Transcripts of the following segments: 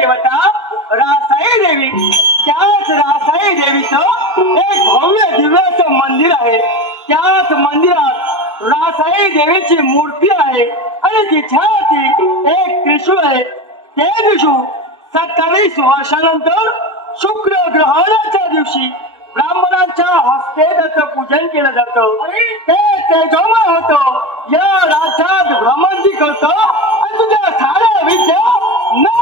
देवता रासाई देवी. त्याच रासाई देवीच एक भव्य दिव्याच मंदिर आहे. त्याच मंदिरात रासाई देवीची मूर्ती आहे. आणि तिच्या एक त्रिशू आहे. ते त्रिशू सत्तावीस वर्षानंतर शुक्र ग्रहणाच्या दिवशी ब्राह्मणांच्या हस्ते त्याच पूजन केलं जात. ते तेजोमय होत. या राज्यात भ्रमंती करत. आणि तुझ्या साऱ्या विद्या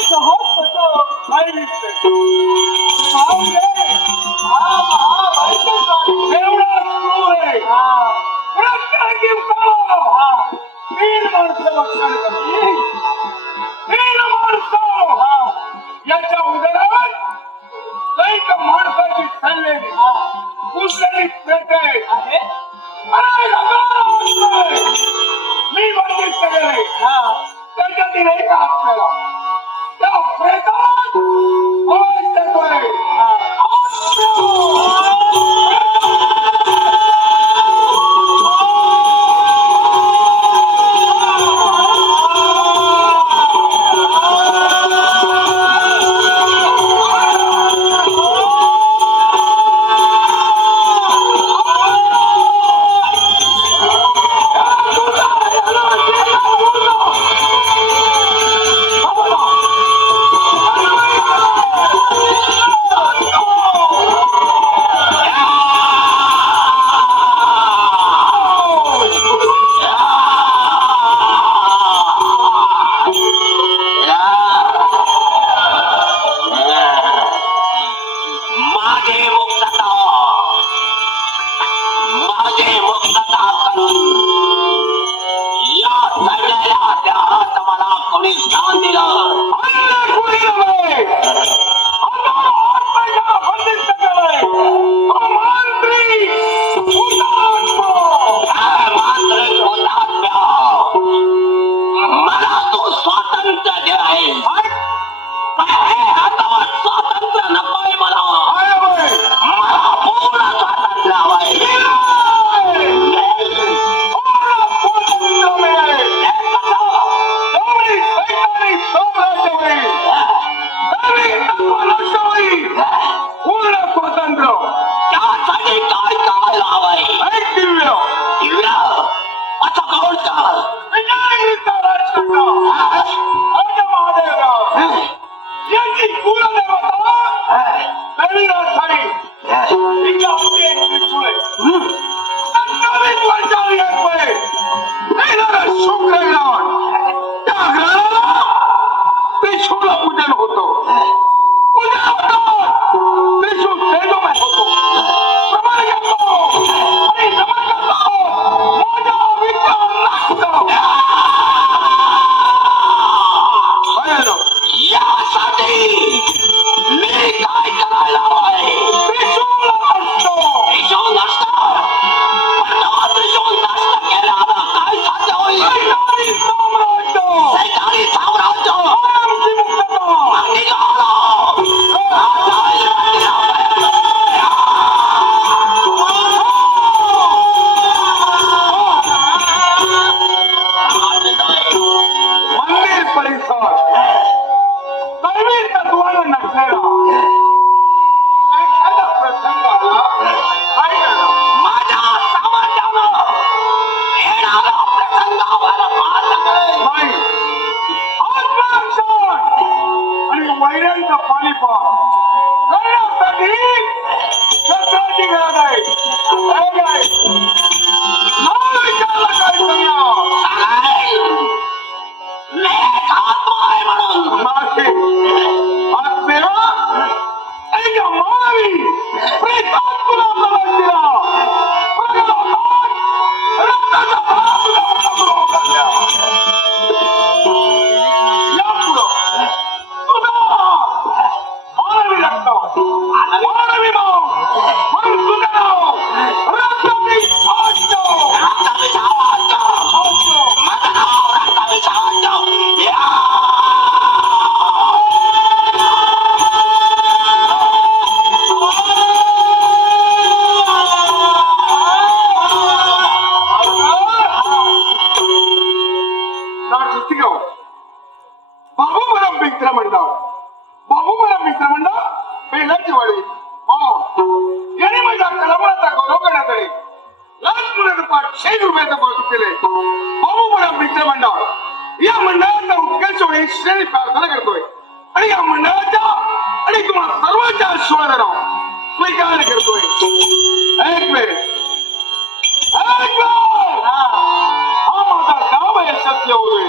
সহজ সহজ అన్నదానమేమో पाचशे रुपयाचं कौतुक केले बहुबळ मित्र मंडळ. या मंडळाचा उत्कर्ष होईल श्रेणी प्रार्थना करतोय. आणि या मंडळाच्या आणि तुम्हाला सर्वांच्या आश्वासाला स्वीकार करतोय. एक वेळ. एक हा. माझा गाव यशस्वी होतोय.